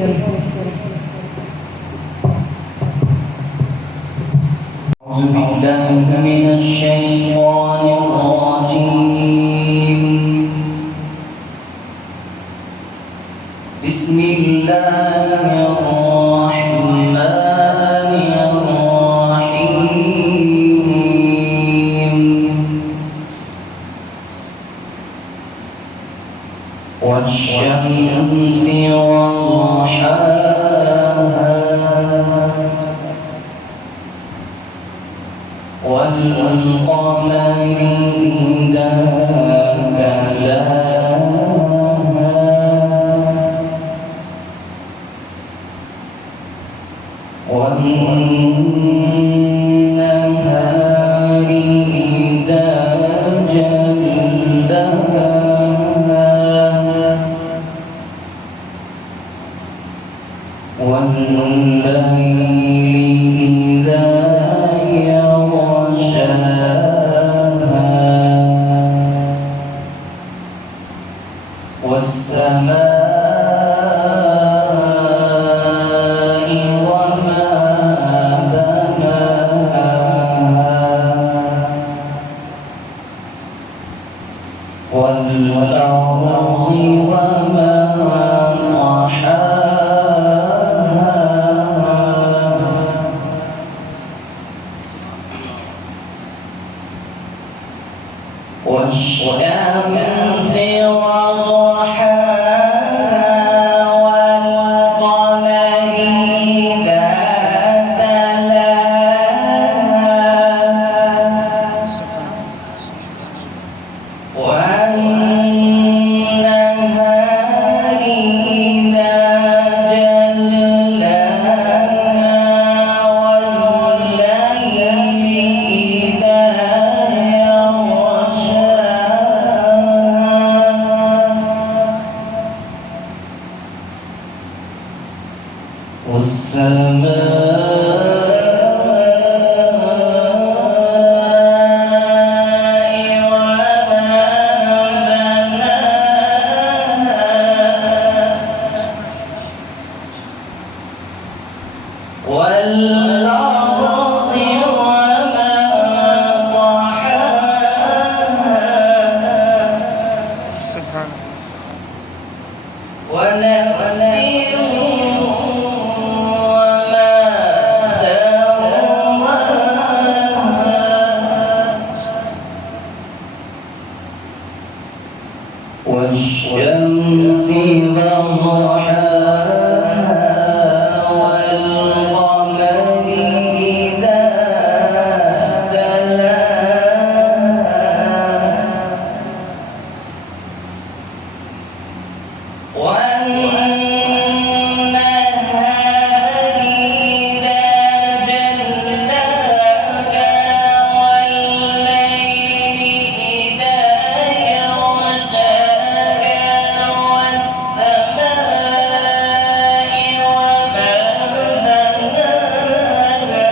أعوذ بالله من الشيطان الرجيم. بسم الله الرحمن الرحيم. والشمس وضحاها والقمر إذا تلاها والنهار إذا جلاها والليل إذا يغشاها والسماء وما بناها والأرض وما طحاها والشمس وضحاها والقمر إذا تلاها والنهار إذا جلاها والليل إذا والأرض وما طحاها ونفس وما سواها والشمس وضحاها والقمر إذا تلاها والنهار إذا جلاها والليل إذا يغشاها والسماء وما بناها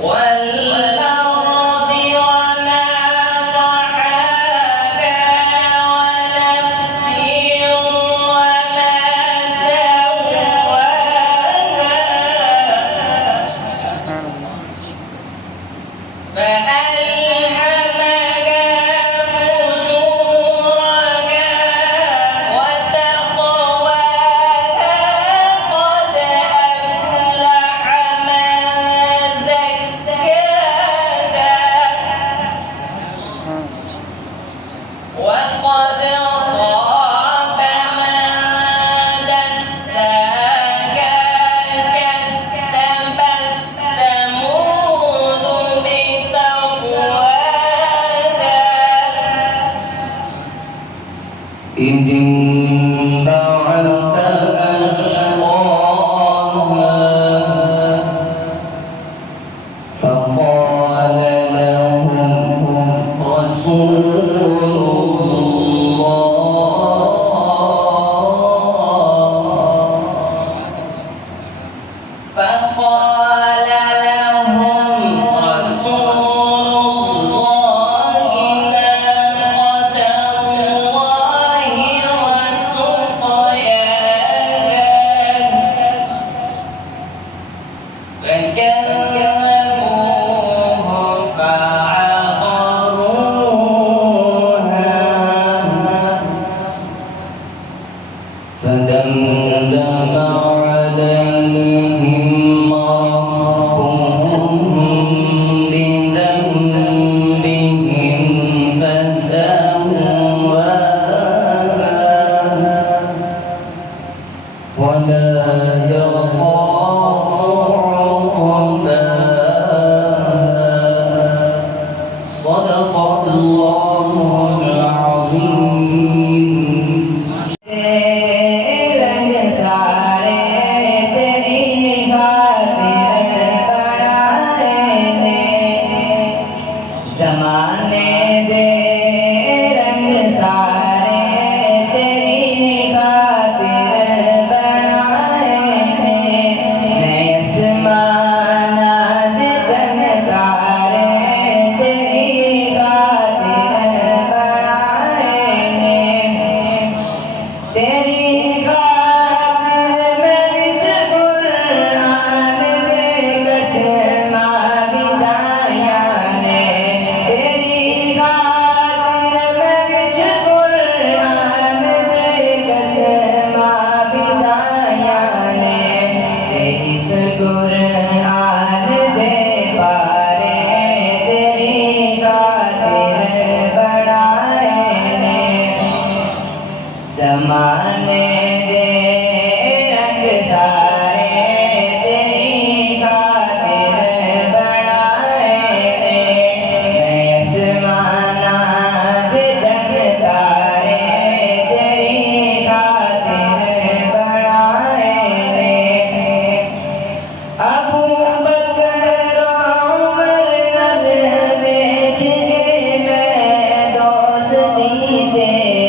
والأرض وما طحاها ونفس وما سواها فألهمها فجورها وتقواها قد أفلح من زكاها وقد خاب من دساها كذبت ثمود بطغواها إذ انبعث أشقاها فقال لهم رسول الله ناقة الله فدمدم عليهم ربهم بذنبهم فسواها ولا يخاف عقباها صدق الله العظيم زمانے دے رنگ سارے تیری خاطر بنائے نے میں آسماناں دے جگ تارے تیری خاطر بنائے نے ابو بکر عمر نال دیکھ کے میں دوستی تیری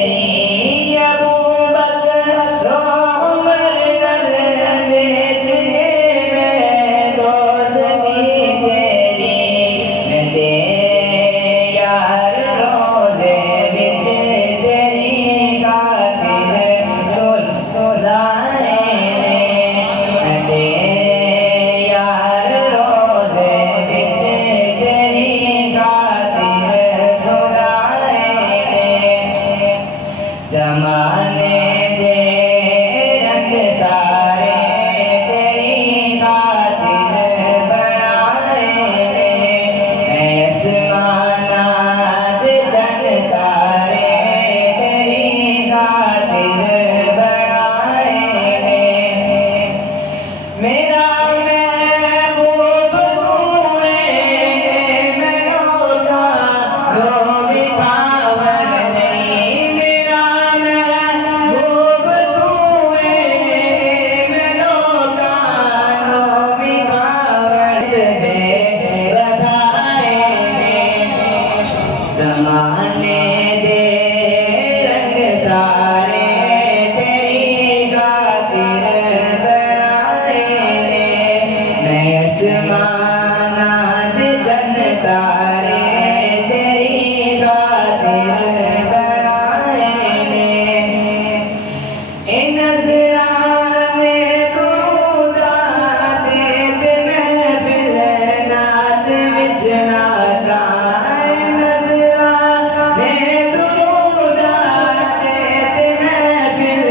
زمانے دے رنگ سارے تیری خاطر بنائے نے میں آسماناں دے جگ تارے تیری خاطر بنائے نے میرا محبوب تو ہے میں ہوتا جو بھی پاور نہیں میرا محبوب تو ہے میں ہوتا جو بھی پاور ہے بتائے زمانے دے رنگ سارے تیری خاطر بنائے نے میں آسماناں دے جگ تارے تیری خاطر بنائے نے اے نظرانے دروداں تے محفل نعت وچ ناچاں اے نظرانے دروداں تے محفل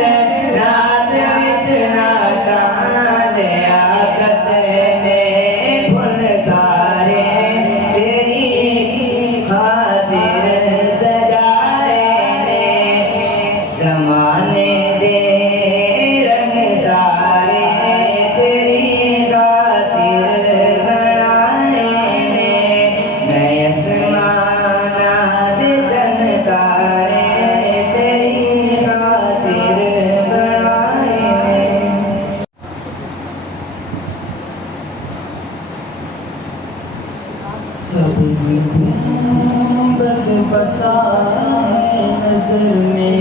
نعت وچ ناچاں لیاقت نے پھل سارے تیری خاطر سجائے نے زمانے دے رنگ سارے تیری خاطر بنائے نے میں آسماناں دے جگ تارے تیری خاطر بنائے نے سبز گنبد بسائے نظر میں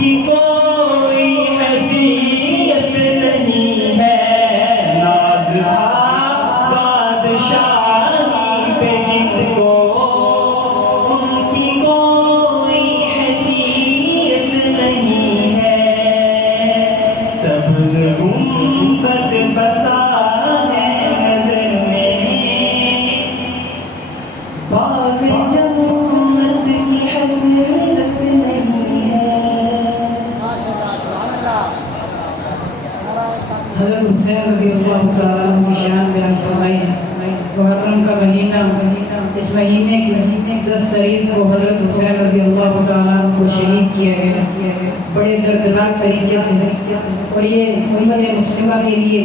کی کوئی حیثیت نہیں ہے، ناز تھا بادشاہی پہ جن کو، ان کی کوئی حیثیت نہیں ہے، سبز گنبد بسا ہے نظر میں، باغ جنت کی حسرت نہیں ہے۔ حضرت حسین رضی اللہ تعالیٰ عنہ کی شان بیان فرمائی۔ محرم کا مہینہ، اس مہینے کی 10 تاریخ کو حضرت حسین رضی اللہ تعالیٰ عنہ کو شہید کیا گیا، بڑے دردناک طریقے سے، اور یہ امت مسلمہ کے لیے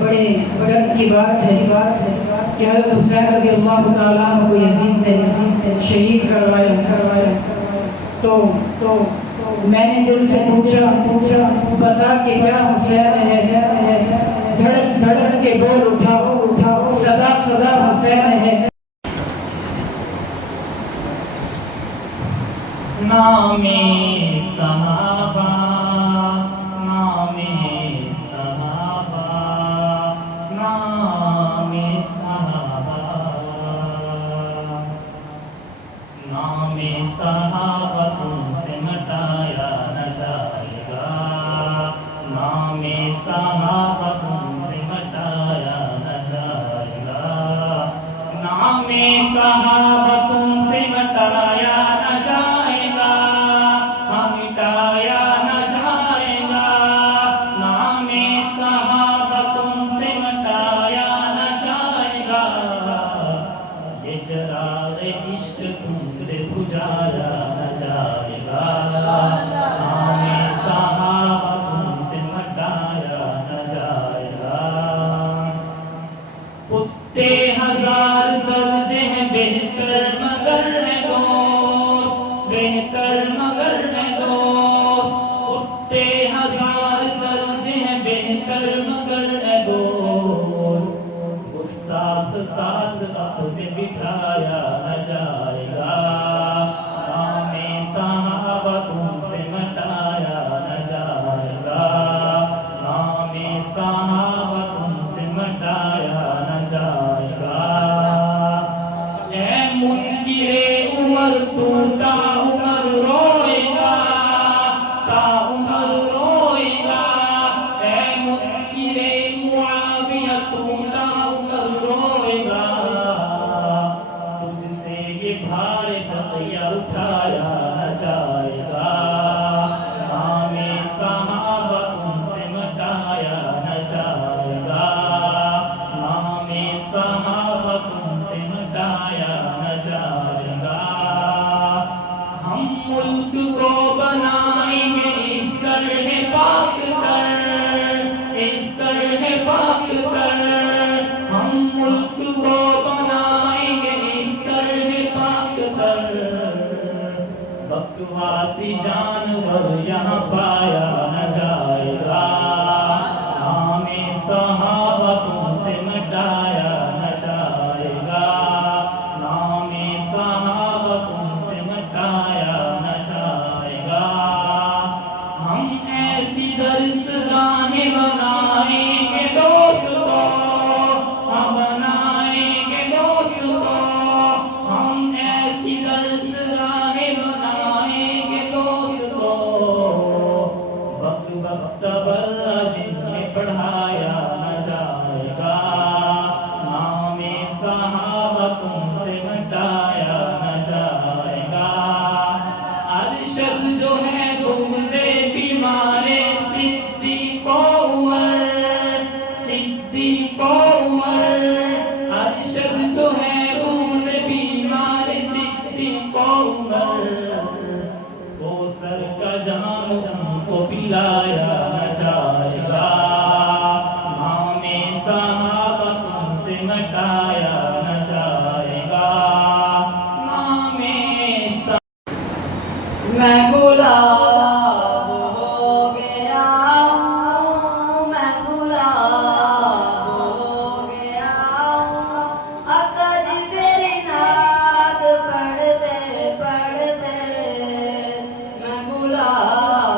بڑے درد کی بات ہے کہ حضرت حسین رضی اللہ تعالیٰ عنہ کو یزید نے شہید کروایا۔ تو میں نے دل سے پوچھا بتا کہ کیا حسین ہے، دھڑک دھڑک کے بول اٹھا صدا صدا حسین ہے۔ نام صحابہ، نام صحابہ، نام صحابہ، نام صحابہ تم سے مٹایا نہ جائے گا، نام صحابہ تم سے مٹایا نہ جائے گا، نام صحابہ تم سے مٹایا نہ جائے گا، مٹایا نہ جائے گا، نام صحابہ تم سے مٹایا نہ جائے گا، یہ چراغ عشق تم سے بجھایا نہ جائے گا، نام صحابہ تم سے مٹایا نہ جائے گا، کتے ہزار درجے ہیں بہتر مگر ہے دوست، بہتر مگر ہے دوست، کتے ہزار درجے ہیں بہتر مگر ہے دوست، گستاخ ساتھ اپنے بٹھایا نہ جائے گا، نام صحابہ تم سے مٹایا نہ جائے گا، نام صحابہ تم سے مٹایا نہ جائے گا، اے منکر عمر تو تا عمر روئے گا، تا عمر روئے گا، اے منکر معاویہ تو تا عمر روئے گا، تجھ سے یہ بھار بقیہ اٹھایا نہ جائے گا، نام صحابہ تم سے مٹایا نہ جائے گا، نام صحابہ تم سے مٹایا نہ جائے گا، ہم ملک کو بنائیں گے اس طرح پاک تر، اس طرح پاک تر، ہم ملک کو بنائیں گے اس طرح پاک تر، بکواسی جانور یہاں پایا نہ جائے گا، نام صحابہ تم سے مٹایا نہ جائے گا، نام صحابہ تم سے مٹایا نہ جائے گا، ہم ایسی درس گاہیں بنائیں گے دوستو، ہم بنائیں گے دوستو، ہم ایسی درس گاہیں بنائیں گے دوستو، وقت وقت برا جنہیں پڑھایا نہ جائے گا، نام صحابہ تم سے مٹایا نہ جائے گا، ارشد جو ہے بغض بیمار صدیق و عمر، صدیق و عمر، ارشد جو ہے بغض بیمار صدیق و عمر، کوثر کا جام ان کو پلایا نہ جائے گا، نام صحابہ تم سے مٹایا نہ جائے گا، نام میں گلاب ہو گیا ہوں، میں گلاب ہو گیا ہوں، آقا جی تیری نعت پڑھتے پڑھتے میں گلاب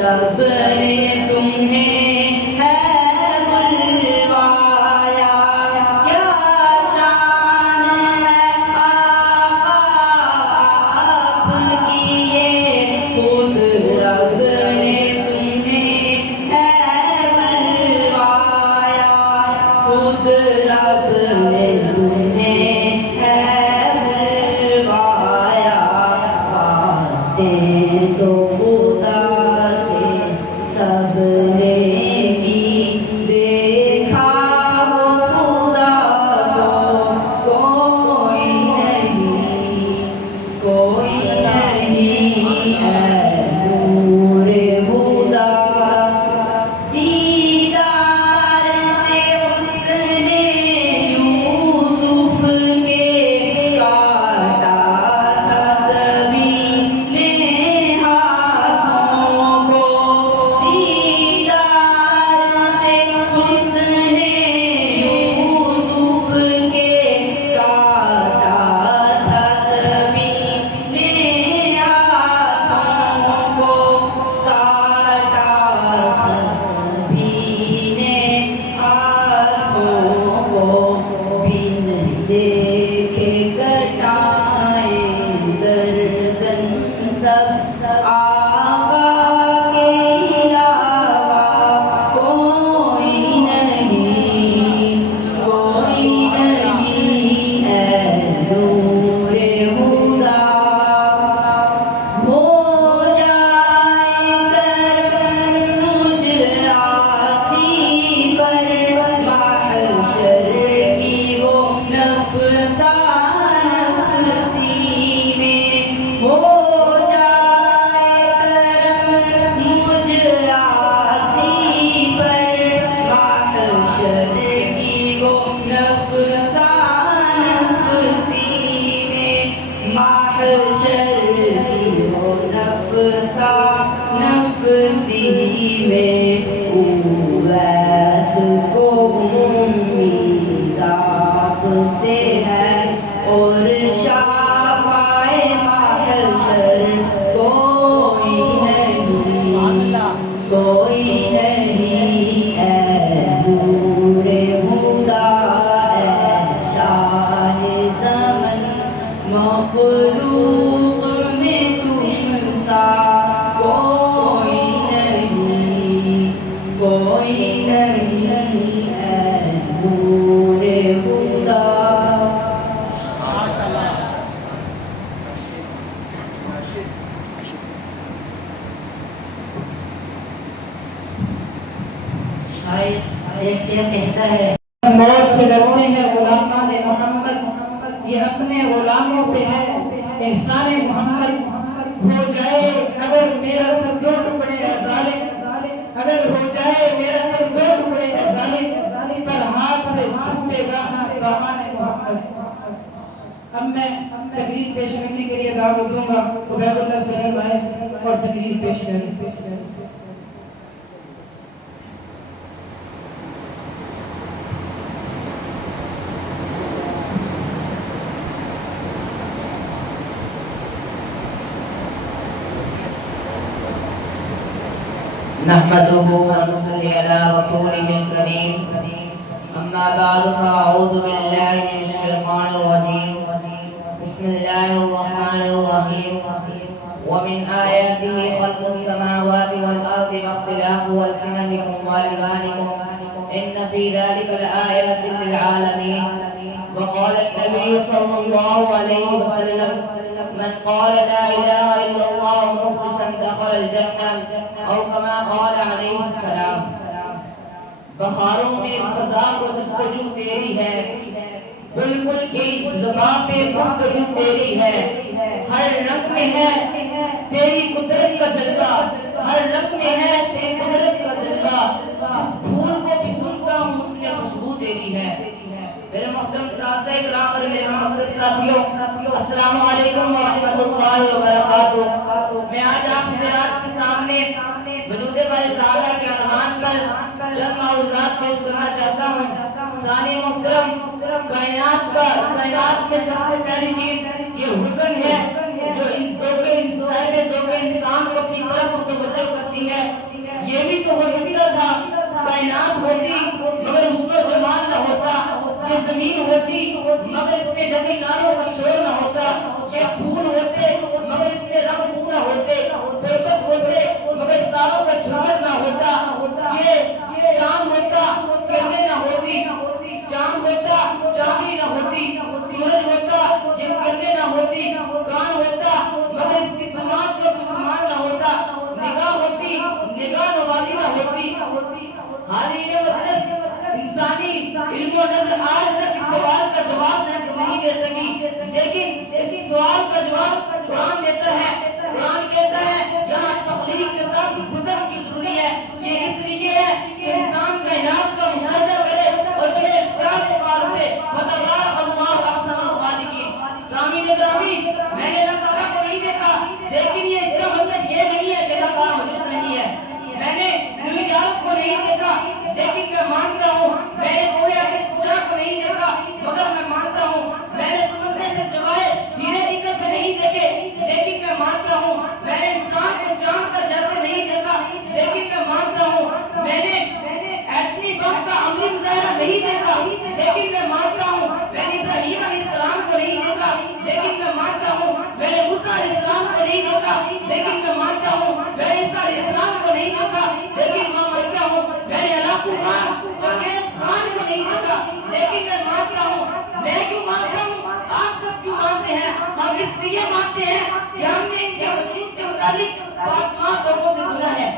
رب نے تمہیں ہے بلوایا رب نے تمہیں ہے بلوایا، باتیں تو خدا سے سب نے کی، دیکھا وہ خدا کو کوئی نہیں، کوئی نہیں ہے نور خدا۔ دیدار سے اس نے یوسف کے کاٹا تھا سبھی نے ہاتھوں کو، دیدار سے اس نے یوسف کے کاٹا تھا سبھی نے ہاتھوں کو، کاٹا تھا سبھی نے ہاتھوں کو، بن دیکھے کٹائے گردن سب، آقا کے علاوہ کوئی نہیں، کوئی نہیں ہے نور خدا۔ ہو جائے کرم مجھ عاصی پر، محشر کی وہ نفسا نفسی میں، ہو جائے کرم مجھ عاصی پر، محشر کی وہ نفسا نفسی میں، محشر کی وہ نفسا نفسی میں، اویس کو امید آپ سے ہے، اور شافعِ محشر کوئی نہیں، کوئی نہیں ہے نور خدا۔ ہے شان زمن مخلوق میں تم سا کوئی نہیں، کوئی نہیں ہے نور خدا۔ شاعر کہتا ہے، موت سے ڈرتے ہیں غلامان محمد، یہ اپنے غلاموں پہ ہے احسان محمد۔ ہو جائے اگر میرا سر دو ٹکڑے اے ظالم، اگر ہو جائے میرا سر دو ٹکڑے اے ظالم، پر ہاتھ سے چھپے گا نہ دامان محمد۔ اب میں تقریر پیش کرنے کے لیے دعوت دوں گا عبید اللہ صاحب آئے اور تقریر پیش کریں۔ نحمده ونصلي على رسوله الكريم، أما بعد فأعوذ بالله من الشيطان الرجيم، بسم الله الرحمن الرحيم، ومن آياته خلق السماوات والأرض واختلاف ألسنتكم وألوانكم إن في ذلك لآيات للعالمين۔ وقال النبي صلى الله عليه وسلم، من قال لا إله إلا الله مخلصا دخل الجنة، اور کما قال علیہ السلام۔ بہاروں میں فضا کو جستجو تیری ہے، بلبل کی زبان پہ گفتگو تیری ہے، ہر رنگ میں ہے تیری قدرت کا جلوہ، ہر رنگ میں ہے تیری قدرت کا جلوہ، جس پھول کو بھی سنتا ہوں اس میں خوشبو تیری ہے۔ میرے محترم اساتذہ اکرام اور میرے محترم ساتھیوں، السلام علیکم ورحمۃ اللہ وبرکاتہ۔ میں آج آپ حضرات کے سامنے وجود باری تعالیٰ کے عنوان پر چند معروضات پیش کرنا چاہتا ہوں۔ ثانی محترم، کائنات میں سب سے پہلی چیز یہ حسن ہے جو ذوق انسان کو اپنی طرف متوجہ کرتی ہے۔ یہ بھی تو ہو سکتا تھا کائنات ہوتی مگر اس میں جمال نہ ہوتا، یہ زمین ہوتی مگر اس میں جدی گانوں کا شور نہ ہوتا، یہ پھول ہوتے مگر اس میں رنگ پھول نہ ہوتے، برکت ہوتے مگر ستاروں کا جھومر نہ ہوتا، یہ چاند ہوتا کرنے نہ ہوتی، چاند حاضرین مجلس، انسانی علم و نظر آج تک اس سوال کا جواب نہیں دے سکی، لیکن اس سوال کا جواب قرآن دیتا ہے۔ قرآن کہتا ہے یہاں تخلیق کے ساتھ گزر کی ضروری ہے۔ یہ اس لیے ہے کہ انسان کائنات کا مشاہدہ کرے اور بڑے اختیار پکار اٹھے، فتبارک اللہ احسن الخالقین۔ سامعین گرامی، میں نے اللہ تعالیٰ کو نہیں دیکھا، لیکن یہ اس کا مطلب یہ نہیں ہے کہ اللہ تعالیٰ موجود نہیں ہے۔ میں نے نویات کو نہیں دیکھا، لیکن میں مانتا ہوں۔ میں نے گویا کے شاہ کو نہیں دیکھا، مگر میں مانتا ہوں۔ میں نے سمندر سے جواہر ہیرے نکل کے نہیں دیکھے، لیکن میں مانتا ہوں۔ میں نے انسان کو چاند کا جاتے نہیں دیکھا، لیکن میں مانتا ہوں۔ میں نے ایٹمی بم کا عملی مظاہرہ نہیں دیکھا، لیکن میں مانتا ہوں۔ میں نے ابراہیم علیہ السلام کو نہیں دیکھا، لیکن میں مانتا ہوں۔ میں نے موسیٰ علیہ السلام کو نہیں دیکھا، لیکن میں مانتا ہوں۔ میں نے عیسیٰ علیہ السلام کو نہیں دیکھا، لیکن میں مانتا ہوں۔ میں نے اللہ قرآن کو نہیں دیکھا، لیکن میں مانتا ہوں۔ میں کیوں مانتا ہوں؟ آپ سب کیوں مانتے ہیں؟ ہم اس لیے مانتے ہیں کہ ہم نے ان کے وجود کے متعلق پاک لوگوں سے سنا ہے۔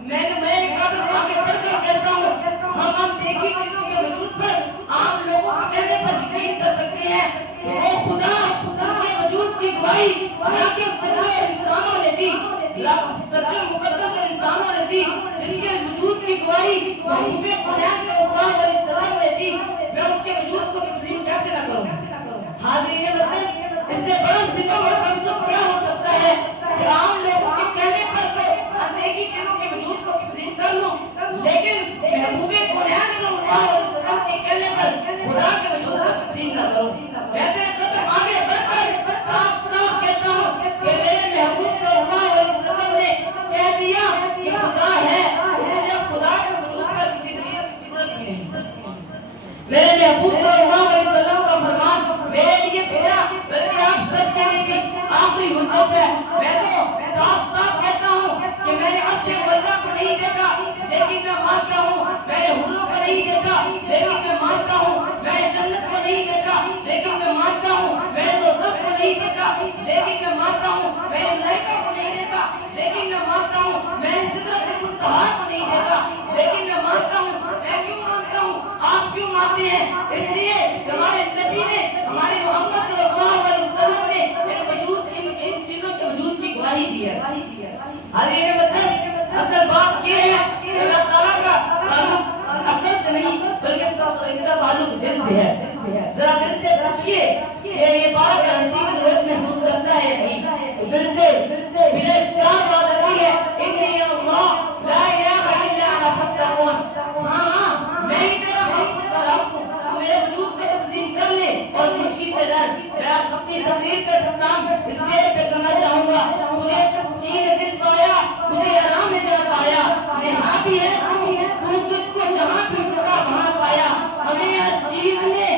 میں ایک بات آگے بڑھ کر کہتا ہوں، ہم دیکھی چیزوں کے وجود پر عام لوگوں کے کہنے پر یقین کر سکتے ہیں۔ وہ خدا اس کے وجود کی گواہی نہ کہ سچے انسانوں نے دی، سچے مقدس انسانوں نے دی، جس کے وجود کی گواہی محبوب خدا صلی اللہ علیہ وسلم نے دی۔ میں اس کے وجود کو تسلیم کیسے نہ کروں؟ حاضرین مجلس، اس سے بڑا ستم اور تعصب کیا ہو سکتا ہے کہ عام لوگوں کے کہنے پر تو اندیکھی چیزوں کے وجود کو تسلیم کر لوں، لیکن محبوب خدا صلی اللہ علیہ وسلم کے کہنے پر خدا کے وجود کو تسلیم نہ کروں۔ میں تو ایک قدم آگے بڑھ کر صاف صاف کہتا ہوں کہ میرے محبوب صلی اللہ علیہ وسلم نے کہہ دیا کہ خدا ہے، مجھے خدا کے وجود پر کسی دلیل کی ضرورت ہی نہیں۔ میرے محبوب صلی اللہ علیہ وسلم کا فرمان میرے لیے پڑا، بلکہ آپ سب کے لیے بھی آخری حجت ہے۔ میں تو صاف صاف کہتا ہوں کہ میں نے عرش ملا کو نہیں دیکھا، لیکن میں مانتا ہوں۔ میں نے حوروں کو نہیں دیکھا، لیکن میں مانتا ہوں۔ میں نے جنت کو نہیں دیکھا، لیکن میں مانتا ہوں۔ میں نے دوزخ کو نہیں دیکھا، لیکن میں مانتا ہوں۔ میں نے ملائکہ کو نہیں دیکھا، لیکن میں مانتا ہوں۔ میں نے سدرۃ المنتہا کو نہیں دیکھا، لیکن میں مانتا ہوں۔ میں کیوں مانتا ہوں؟ آپ کیوں مانتے ہیں؟ اس لیے ہمارے نبی نے، ہمارے محمد صلی اللہ علیہ وسلم نے ان چیزوں کے وجود کی گواہی دی ہے۔ حاضرین مجلس، اصل بات یہ ہے کہ اللہ تعالیٰ کا تعلق عقل سے نہیں، بلکہ اس کا تعلق دل سے ہے۔ ذرا دل سے پوچھئے کہ یہ بات گارنٹی کی ضرورت محسوس کرتا ہے نہیں؟ دل سے بلا اختیار بات آتی ہے، انی اللہ لا الہ الا انا فاتقون۔ ہاں، میں ہی تیرا محبوب کا رب ہوں، تو میرے وجود کو تسلیم کر لے اور مجھ کی سے ڈر۔ میں اپنی تقریر کا اختتام اس شعر پہ کرنا چاہوں گا۔ تجھے تسکین دل پایا، تجھے آرام جا پایا، نہا بھی ہے تو تجھ کو جہاں بھی ٹکا وہاں پایا۔ ہمیں ہر چیز میں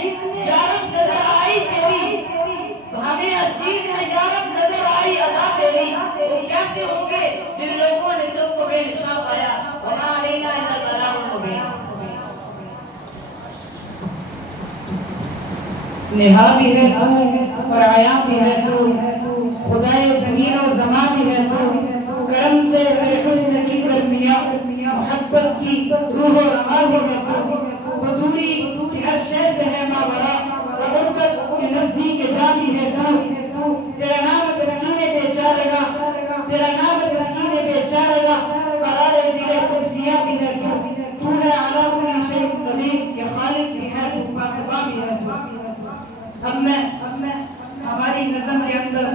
یارب نظر آئی تیری، ہمیں ہر چیز میں یارب نظر آئی ادا تیری۔ وہ کیسے ہوں گے جن لوگوں نے تجھ کو بے نشاں پایا؟ وما علینا الا البلاغ المبین۔ نہا بھی ہے تو اور آیا بھی ہے تو، خدائے زمین و زمان بھی ہے تو، کرم سے میرے حسن کی گرمیا، محبت کی روح و رہا بھی ہے تو، وہ دوری کہ ہر شے سے ہے ماورا، غربت کے نزدیک جا بھی ہے تو، تیرا نام تسکین بیچارے گا، تیرا نام تسکین بیچارے گا، قرار دل قدسیہ بھی ہے تو ہے علی کل شیء قدیر، کہ خالق بھی ہے تو پاسباں بھی ہے تو۔ اب میں ہماری نظم کے اندر،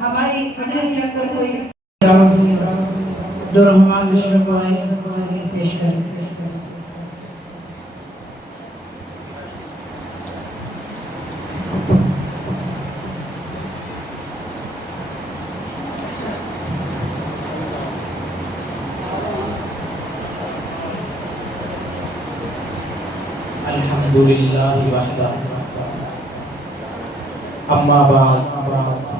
ہماری مجلس کے اندر کوئی جو رحمان مشرق کو آئے پیش کریں۔ الحمدللہ وحدہ، اما بعد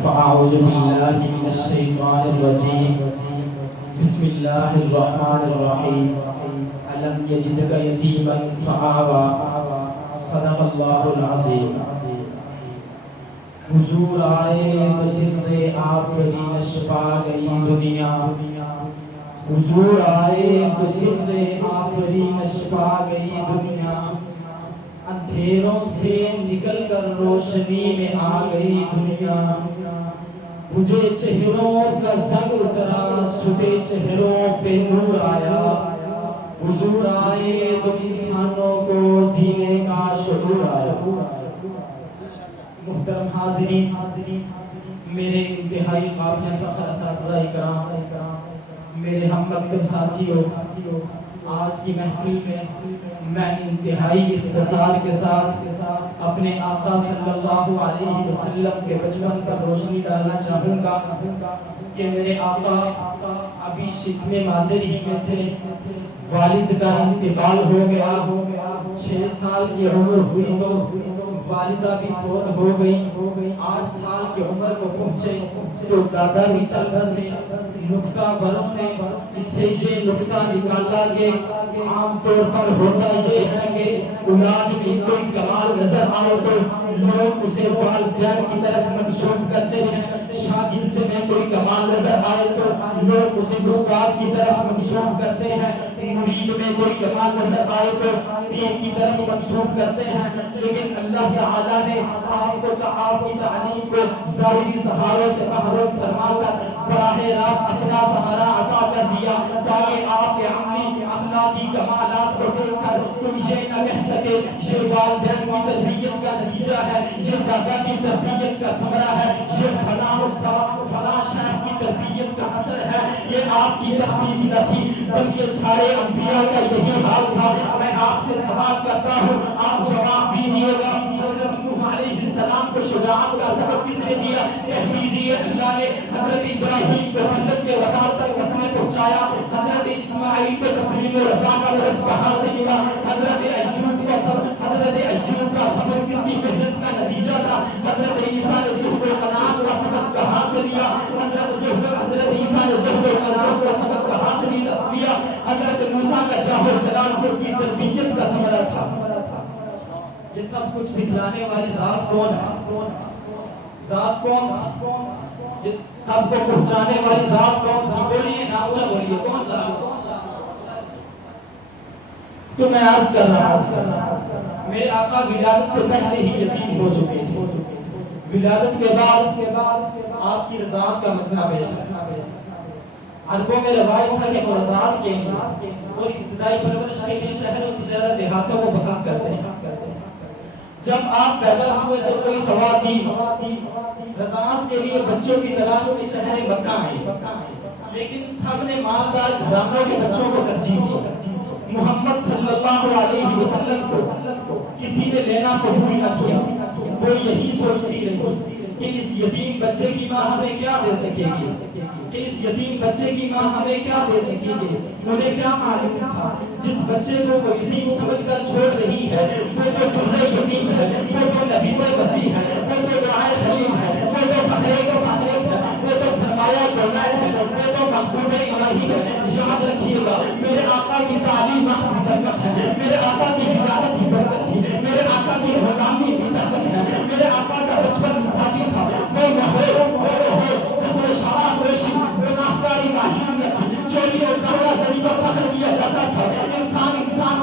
فاعوذ باللہ من الشیطان الرجیم، بسم اللہ الرحمن الرحیم۔ الم یجدک یتیما فآوی، صدق اللہ العظیم۔ حضور آئے تو سر آپ کی نشپا گئی دنیا، حضور آئے تو سر آخری نشپا گئی دنیا، اندھیروں سے نکل کر روشنی میں آ گئی دنیا، بجھے چہروں کا زنگ اترا ستے چہروں پہ نور آیا، حضور آئے تو انسانوں کو جینے کا شعور آیا۔ محترم حاضرین، میرے انتہائی قابل فخر اساتذہ اکرام، میرے ہم مکتب ساتھیوں، آج کی محفل میں انتہائی اختصار کے ساتھ اپنے آقا صلی اللہ علیہ وسلم کے بچپن پر روشنی ڈالنا چاہوں گا کہ میرے آقا ابھی شکم مادر ہی میں تھے، والد کا انتقال ہو گیا، 6 سال کی عمر ہوئی تو والدہ بھی فوت ہو گئی، 8 سال کی عمر کو پہنچے تو دادا بھی چل بسے۔ نکتہ بروں نے اس سے یہ نکتہ نکالا کہ عام طور پر ہوتا یہ ہے کہ اولاد میں کوئی کمال نظر آئے تو لوگ اسے والدین کی طرف منسوب کرتے ہیں، شاگرد میں کوئی کمال نظر آئے تو لوگ اسے استاد کی طرف منسوب کرتے ہیں، مرید میں کوئی کمال نظر آئے تو پیر کی طرف منسوب کرتے ہیں، لیکن اللہ تعالیٰ نے آپ کو آپ کی تعلیم کو ظاہری سہاروں سے محروم فرما کر براہ راست اپنا سہارا عطا کر دیا تاکہ آپ کے عملی اخلاقی کمالات کو دیکھ کر کوئی یہ نہ کہہ سکے یہ والدین کی تربیت کا نتیجہ ہے، یہ دادا کی تربیت کا ثمرہ ہے، یہ فلاں استاد فلاں شیخ کی تربیت کا اثر ہے، یہ آپ کی تخصیص نہ تھی بلکہ سارے انبیاء کا یہی حال تھا۔ میں آپ سے سوال کرتا ہوں، آپ جواب دیجئے گا، حضرت نوح علیہ السلام کو شجاعت کا سبب کس نے دیا؟ کہہ دیجئے اللہ نے۔ حضرت ابراہیم کو جنت کے وقار تک کس نے پہنچایا؟ حضرت اسماعیل کو تسلیم و رضا کا درس کہاں سے ملا؟ حضرت ایوب کا صبر کس کی محنت کا نتیجہ تھا؟ حضرت عیسیٰ نے زہد و قناعت کا سبق کہاں سے لیا؟ حضرت عیسیٰ نے زہد و قناعت کا سبق کہاں سے لیا؟ حضرت موسیٰ کا جاہ و جلال اس کی تربیت کا ثمرہ تھا۔ یہ سب کچھ سکھلانے والی ذات کون ہے؟ ذات کون؟ یہ سب کو پہنچانے والی ذات کون تھی؟ بولیے نام سے بولیے، کون ذات؟ تو میں عرض کر رہا ہوں، میرے آقا ولادت سے پہلے ہی یتیم ہو چکے تھے، ولادت کے بعد آپ کی رضاعت کا مسئلہ پیش ہے۔ عربوں میں روایت ہے کہ رضاعت کے لیے اور ابتدائی پرورش کے لیے شہروں سے زیادہ دیہاتوں کو پسند کرتے ہیں۔ جب آپ پیدا ہوئے تو کوئی خواتین رضاعت کے لیے بچوں کی تلاش میں شہر مکہ آئے، لیکن سب نے مالدار گھرانوں کے بچوں کو ترجیح دی۔ محمد صلی اللہ علیہ وسلم کو کسی نے لینا قبول نہ کیا، وہ یہی سوچتی رہی کہ اس یتیم بچے کی ماں ہمیں کیا دے سکے گی، کہ اس یتیم بچے کی ماں ہمیں کیا دے سکے گی۔ انہیں کیا معلوم تھا جس بچے کو وہ یتیم سمجھ کر چھوڑ رہی ہے وہ تو درہ یتیم ہے، وہ تو نبی مسیح ہے، وہ تو دعائے خلیل ہے، وہ تو فخر صادق ہے، وہ تو سرمایہ دولت ہے، وہ تو محبوب الہی ہے۔ یاد رکھیے گا، میرے آقا کی تعلیم کی برکت ہے، میرے آقا کی ولادت کی برکت ہے، میرے آقا کی غلامی کی برکت ہے، میرے آقا کا بچپن مثالی تھا، وہ ماحول جس میں شراب نوشی زناکاری کا حکم نہ تھی، چوری اور کالا زنی پر فخر کیا جاتا تھا، انسان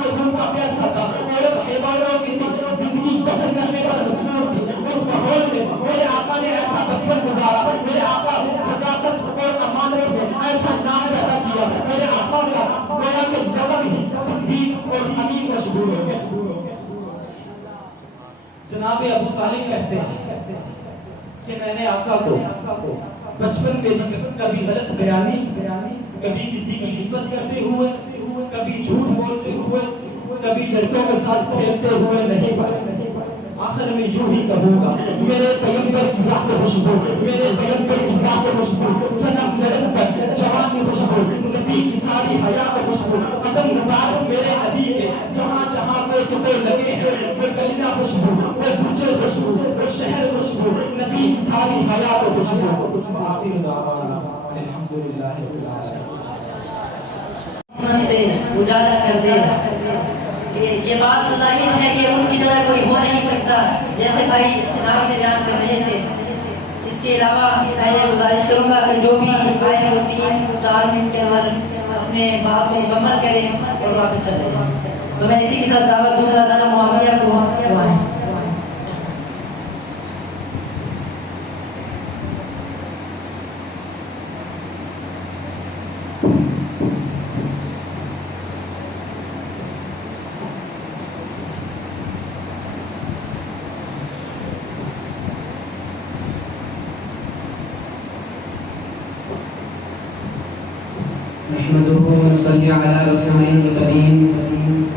کے خون کا پیاسا تھا، عورت عبادوں کی زندگی بسر کرنے پر مجبور تھی۔ اس ماحول میں میرے آقا نے ایسا بچپن گزارا، میرے آقا صداقت اور امانت میں ایسا نام پیدا کیا، میرے آقا کا گویا کہ لقب ہی صدیق اور امین مشہور ہو گیا۔ جناب ابو طالب کہتے ہیں کہ میں نے آقا کو بچپن میں کبھی غلط بیانی، کبھی کسی کی غیبت کرتے ہوئے، کبھی جھوٹ بولتے ہوئے، کبھی لڑکوں کے ساتھ کھیلتے ہوئے نہیں پایا۔ آخر میں جو ہی کہوں گا، میرے پیغمبر کی ذات خوشبو، میرے پیغمبر کی ذات خوشبو، جنم لڑک پر جوان کی خوشبو، نبی کی ساری حیات خوشبو، قدم مبارک میرے نبی کے جہاں جہاں کو سکے لگے ہیں، وہ کلیلہ خوشبو، وہ بچے خوشبو، وہ شہر خوشبو، نبی کی ساری حیات خوشبو۔ آخر دعوانا الحمدللہ رب العالمین۔ اجاگر کر دے کہ یہ بات تو ظاہر ہے کہ ان کی طرح کوئی ہو نہیں سکتا، جیسے بھائی جناب نے بیان کر رہے تھے۔ اس کے علاوہ میں یہ گزارش کروں گا کہ جو بھی آئے وہ 3-4 منٹ کے اندر اپنے بات کو مکمل کریں اور واپس چلے جائیں. تو میں اسی کے ساتھ دعوت دوں گا ذرا معاویہ کو دعائیں. نحمده ونصلي على رسوله الكريم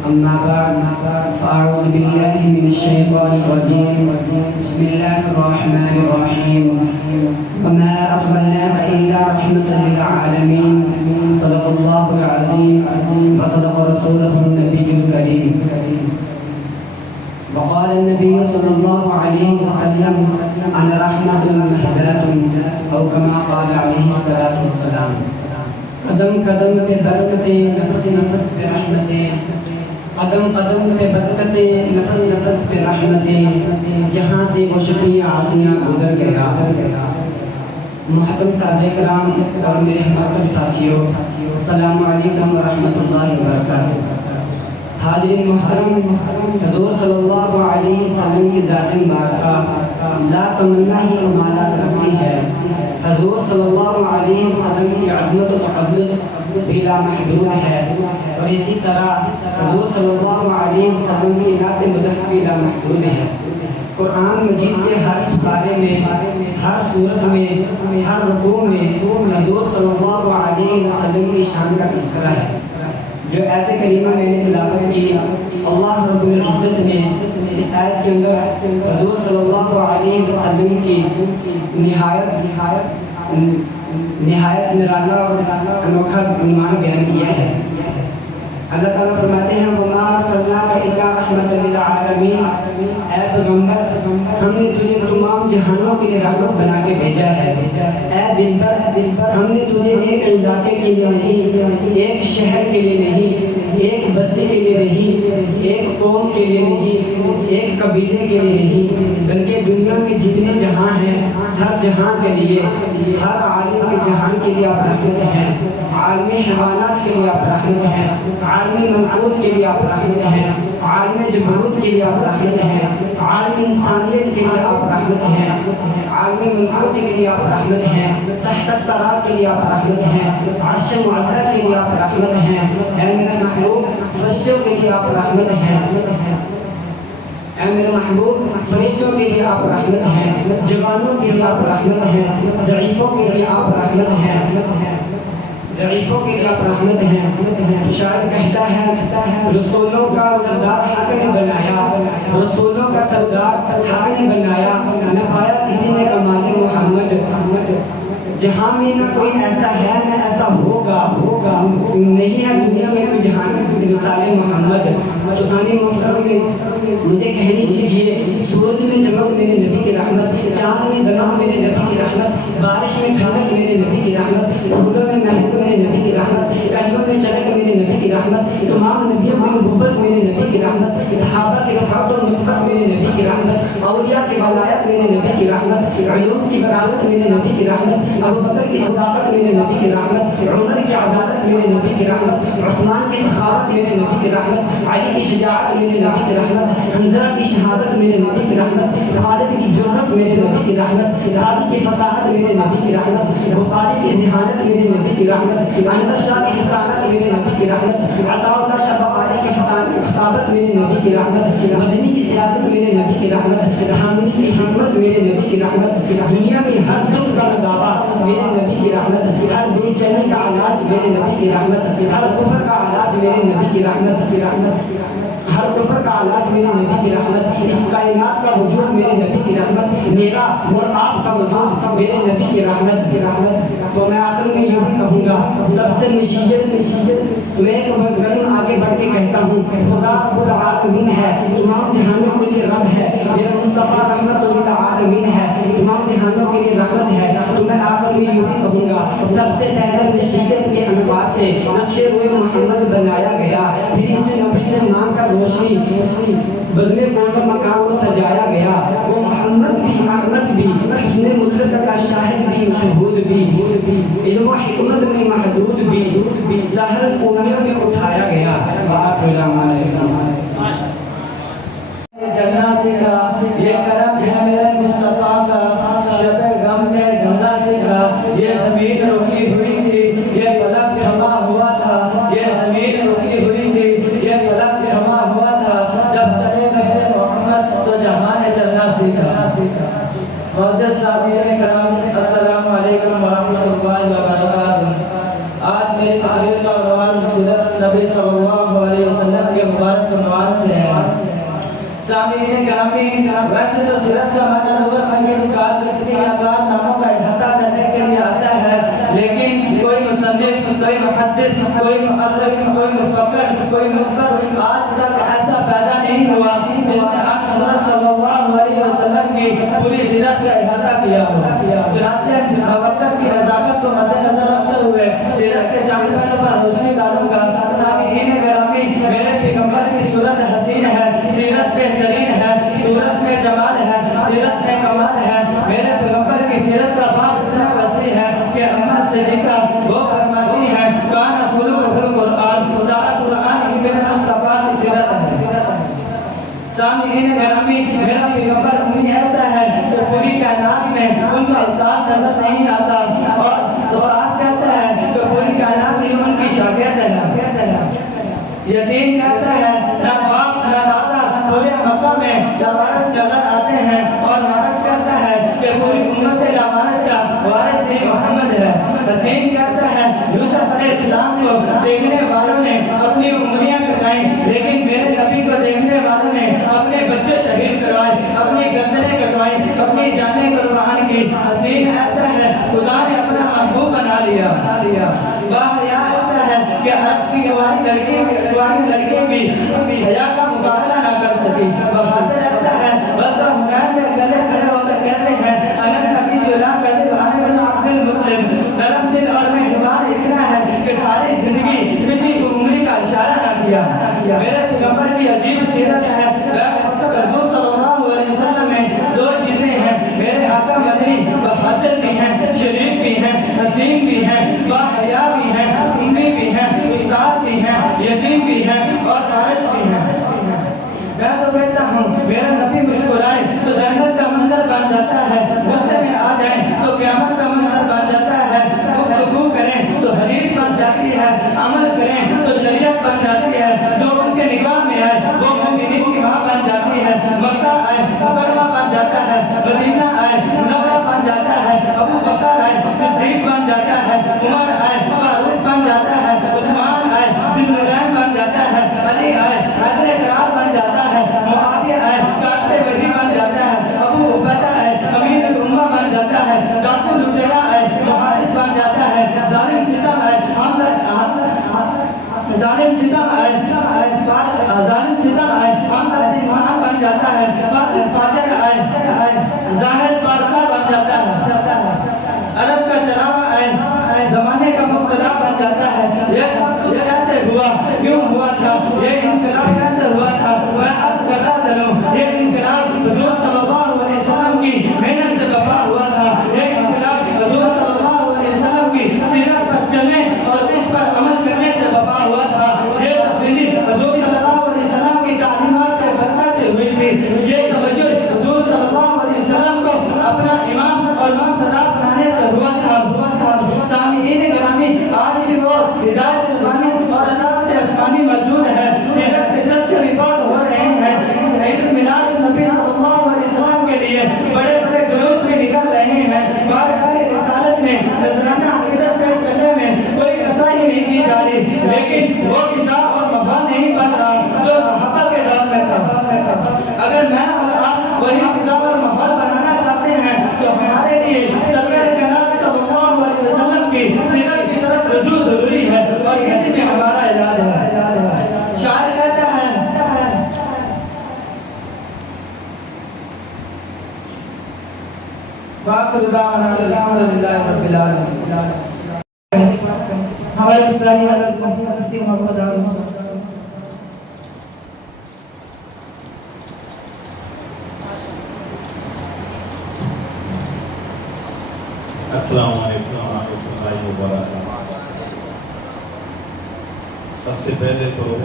أما بعد فأعوذ بالله من الشيطان الرجيم بسم الله الرحمن الرحيم وما أرسلناك إلا رحمة للعالمين صدق الله العظيم وصدق رسوله النبي الكريم. وقال النبي صلى الله عليه وسلم أنا رحمة مهداة أو كما قال عليه الصلاة والسلام. قدم قدم پہ برکتیں نفس نفس پہ رحمتیں قدم قدم پہ برکتیں نفس نفس پہ رحمتیں جہاں سے وہ شفیع عاصیاں گزر گیا. محترم صاحب کرام اور میرے محترم ساتھیوں السلام علیکم ورحمۃ اللہ وبرکاتہ. حاضرین محترم حضور صلی اللہ علیہ وسلم کی ذات مبارکہ لا تمنا ہی کمالات رکھتی ہے. حضور صلی اللہ علیہ وسلم کی عظمت و تقدس بلا محدود ہے اور اسی طرح حضور صلی اللہ علیہ وسلم کی ذات مدح بلا محدود ہے. قرآن مجید کے ہر سپارے میں ہر صورت میں ہر رکوع میں حضور صلی اللہ علیہ وسلم کی شان کا تذکرہ ہے. جو آیت کریمہ میں نے تلاوت کی اللہ رب العزت نے اس آیت کے اندر حضور صلی اللہ علیہ وسلم کی نہایت نرالا اور انوکھا عنوان بیان کیا ہے. اللہ تعالیٰ فرماتے ہیں وَمَا أَرْسَلْنَاكَ إِلَّا رَحْمَةً لِلْعَالَمِينَ. اے پیغمبر ہم نے تجھے تمام جہانوں کے لیے رحمت بنا کے بھیجا ہے. اے دل پر ہم نے تجھے ایک علاقے کے لیے نہیں, ایک شہر کے لیے نہیں, ایک بستی کے لیے نہیں, ایک قوم کے لیے نہیں, ایک قبیلے کے لیے نہیں, بلکہ دنیا میں جتنے جہاں ہیں ہر جہاں کے لیے, ہر عالم کے جہان کے لیے آپ رحمت ہیں. عالم حیوانات کے لیے آپ رحمت ہیں, عالم ملکوت کے لیے آپ رحمت ہیں, عالم جبروت کے لیے آپ رحمت ہیں, عالم انسانیت کے لیے آپ رحمت ہیں, عالم ملکوت کے لیے آپ رحمت ہیں, تحت الثری کے لیے آپ رحمت ہیں, عرش معطا کے لیے آپ رحمت ہیں. اے میرے محبوب فرشتوں کے لیے آپ رحمت ہیں. اے میرے محبوب فرشتوں کے لیے آپ رحمت ہیں, جوانوں کے لیے آپ رحمت ہیں, ضعیفوں کے لیے آپ رحمت ہیں, ضعیفوں کے لیے آپ رحمت ہیں. شاعر کہتا ہے رسولوں کا سردار حق نے بنایا, رسولوں کا سردار حق نے بنایا, نہ پایا کسی نے کمال محمد. جہاں میں نہ کوئی ایسا ہے نہ ایسا ہوگا, نہیں ہے دنیا میں کوئی جہان مثال محمد. تو ثانی محترم میں مجھے کہنے دیجیے سورج میں چمک میرے نبی کی رحمت, چاند میں دمک میرے نبی کی رحمت, بارش میں ٹھنڈک میرے نبی کی رحمت, پھولوں میں مہک میرے نبی کی رحمت, کلیوں میں چلک میرے نبی کی رحمت, تمام نبیوں کی محبت میرے نبی کی رحمت, صحابہ کی رفعت و نصرت میرے نبی کی رحمت, اولیاء کی ولایت میرے نبی کی رحمت, علوم کی وراثت میرے نبی کی رحمت, ابو بکر کی صداقت میرے نبی کی رحمت, عمر کی عدالت میرے نبی کی رحمت, عثمان کی سخاوت میرے نبی کی رحمت, علی کی شجاعت میرے نبی کی رحمت, حنظلہ کی شہادت میرے نبی کی رحمت, خالد کی جرأت میرے نبی کی رحمت, سعدی کی فصاحت میرے نبی کی رحمت, بخاری کی ذہانت میرے نبی کی رحمت, عنبر شاہ کی فطانت میرے نبی کی رحمت, عطاء اللہ شاہ بخاری کی خطابت میرے نبی کی رحمت, مدنی کی سیاست میرے نبی کی رحمت, حامدی کی حکمت میرے نبی کی رحمت, دنیا میں ہر دکھ کا دعویٰ میرے نبی کی رحمت, ہر بے چینی کا علاج میرے نبی کی رحمت, ہر کفر کا علاج میرے نبی کی رحمت, ہر کفر کا علاج میرے نبی کی رحمت, اس کائنات کا وجود میرے نبی کی رحمت, میرا اور آپ کا وجود میرے نبی کی رحمت. تو میں آخر میں یوں ہی کہوں گا سب سے مشیت میں آگے بڑھ کے کہتا ہوں خدا رب العالمین ہے, تمام جہانوں کے لیے رب ہے, میرا مصطفیٰ رحمت للعالمین ہے, تمام جہانوں کے لیے رحمت ہے. تو میں آخر میں یوں ہی کہوں گا سب سے پہلے مشیت کے انوار سے نقش روئے محمد بنایا گیا, پھر اسے نقش نام کا روشنی بزم قوم مقام کو سجایا گیا. وہ محمد بھی احمد بھی حسن مطلق کا شاہد بھی شہود بھی, علم و حکمت میں محدود بھی, ظاہر انگلیوں میں اٹھایا گیا. جنازے کا یہ کرم ہے میرے مصطفیٰ کا, شب غم میں جنازے کا یہ زمین رکی ہوئی تھی, یہ فلک تھما ہوا تھا, یہ زمین رکی ہوئی تھی, یہ فلک تھما ہوا تھا, جب چلے میرے محمد تو جہاں نے چلنا سیکھا. معزز سامعین کرام, السلام علیکم ورحمۃ اللہ وبرکاتہ. آج میری تقریر کا عنوان سیرت نبی صلی اللہ علیہ وسلم کے مبارک عنوان سے ہے. سامعین گرامی, ویسے تو سیرت کا معنی لغت میں کسی کارکردگی یا کارناموں کا احاطہ کرنے کے لیے آتا ہے, لیکن کوئی مصنف, کوئی محدث, کوئی مؤرخ, کوئی مفکر, کوئی مفکر آج تک ایسا پیدا نہیں ہوا جس نے آپ حضرت صلی اللہ علیہ وسلم کی پوری سیرت کا احاطہ کیا ہو. چنانچہ وقت کی نزاکت کو مد نظر رکھتے ہوئے سیرت کے جانبوں پر روشنی ڈالوں گا. سامعین گرامی, میرے پیغمبر کی صورت حسین ہے, سیرت بہترین ہے, صورت میں جمال ہے, سیرت میں کمال ہے. میرے پیغمبر کی سیرت کا باب اتنا وسیع ہے کہ اما صدیقہ وہ فرماتی ہے کان خلقہ القرآن, سارا قرآن میرے مصطفیٰ کی سیرت ہے. سامعین گرامی, میرا پیغمبر امی ایسا ہے کہ پوری کائنات میں ان کا استاد نظر نہیں آتا, اور استاد کیسا ہے کہ پوری کائنات میں ان کی شاگرد ہے. یتیم کیسا ہے, نہ باپ نہ دادا, پورے مکہ میں لوارث نظر آتے ہیں, اور وارث کیسا ہے کہ پوری امت لوارث کا وارث ہی محمد ہے. حسین کیسا ہے, یوسف علیہ السلام کو دیکھنے والوں نے اپنی انگلیاں کٹائیں, لیکن میرے نبی کو دیکھنے والوں نے اپنے بچے شہید کروائے, اپنی گردنیں کٹوائیں, اپنی جانیں قربان کی. حسین ایسا ہے خدا نے اپنا محبوب بنا لیا. باحیا ایسا ہے کہ عرب کی جوانی لڑکی بھی حیا کا مقابلہ نہ کر سکی. بہادر ایسا ہے بس حنین میں گلے کھڑے ہو کر کہتے ہیں انا نبی جلا کہتے بہانے بن عبد المطلب. نرم دل اور مہربان اتنا ہے کہ ساری زندگی کسی کو انگلی کا اشارہ نہ کیا. میرے پیغمبر کی عجیب سیرت ہے. رسول صلی اللہ علیہ وسلم میں دو چیزیں ہیں, میرے آقا مدنی بہادر بھی ہیں, شریف بھی ہیں, حسین بھی ہیں, باحیا بھی ہیں, امی بھی ہیں, استاد بھی ہیں, یتیم بھی ہیں, اور وارث بھی ہیں. میں تو کہتا ہوں میرا نبی مسکرائے تو جنت کا منظر بن جاتا ہے, غصے میں آ جائیں تو قیامت کا منظر بن جاتا ہے, گفتگو کریں تو حدیث بن جاتی ہے, عمل کریں تو شریعت بن جاتی ہے. جو ان کے نگاہ میں آئے وہ مومنین کی ماں بن جاتی ہے. مکہ آئے مکرمہ بن جاتا ہے, مدینہ آئے منورہ بن جاتا ہے, ابو بکر آئے صدیق بن جاتا ہے, عمر آئے فاروق بن جاتا ہے, عثمان آئے ذوالنورین بن جاتا ہے, علی آئے حیدر کرار بن جاتا ہے, معاویہ آئے کاتب وحی بن جاتا ہے, ابو عبیدہ آئے امیر الامہ بن جاتا ہے, ڈاکو لٹیرا آئے محافظ بن جاتا ہے, ظالم ستم آئے ظالم ستم آئے ہمدرد انسان بن جاتا ہے, فاجر آئے ظاہر بادشاہ بن جاتا ہے, عرب کا چلاوا آئے زمانے کا مبتلا بن جاتا ہے. یہ سب کچھ کیسے ہوا, کیوں ہوا تھا, یہ انقلاب کیسے ہوا تھا, میں عرض کرتا چلوں. یہ انقلاب حضور صلی اللہ علیہ وسلم کی محنت سے برپا ہوا تھا. یہ انقلاب حضور صلی اللہ علیہ وسلم کی سیرت پر چلنے اور اس پر عمل کرنے سے برپا ہوا تھا. یہ تبدیلی حضور صلی اللہ علیہ وسلم کی تعلیمات کے برکت سے ہوئی تھی. یہ توجہ حضور صلی اللہ علیہ وسلم کو اپنا امام اور مقتدا بنانے سے ہوا تھا. سامعین گرامی, آج بھی وہ ہدایت ربانی اور عطاوت آسمانی موجود ہے. سیرت کے جلسے ریکارڈ ہو رہے ہیں. عید میلاد نبی صلی اللہ علیہ وسلم کے لیے بڑے بڑے جلوس بھی نکل رہے ہیں. بارگاہ رسالت میں نذرانہ عقیدت پیش کرنے میں کوئی کوتاہی نہیں کی جا رہی, لیکن وہ فضا اور ماحول نہیں بن رہا جو صحابہ کے دور میں تھا. اگر میں اور آپ وہی فضا اور ماحول بنانا چاہتے ہیں تو ہمارے لیے سرور جناب صلی اللہ علیہ وسلم کی سیرت کی طرف رجوع ضروری ہے, اور اسی میں ہمارا علاج ہے. شاعر کہتا ہے باقر دعوانا الحمدللہ رب العالمین. ہمارے اسلامی حضرت مفتی محمد اعظم صاحب. السلام علیکم ورحمۃ اللہ وبرکاتہ. سب سے پہلے تو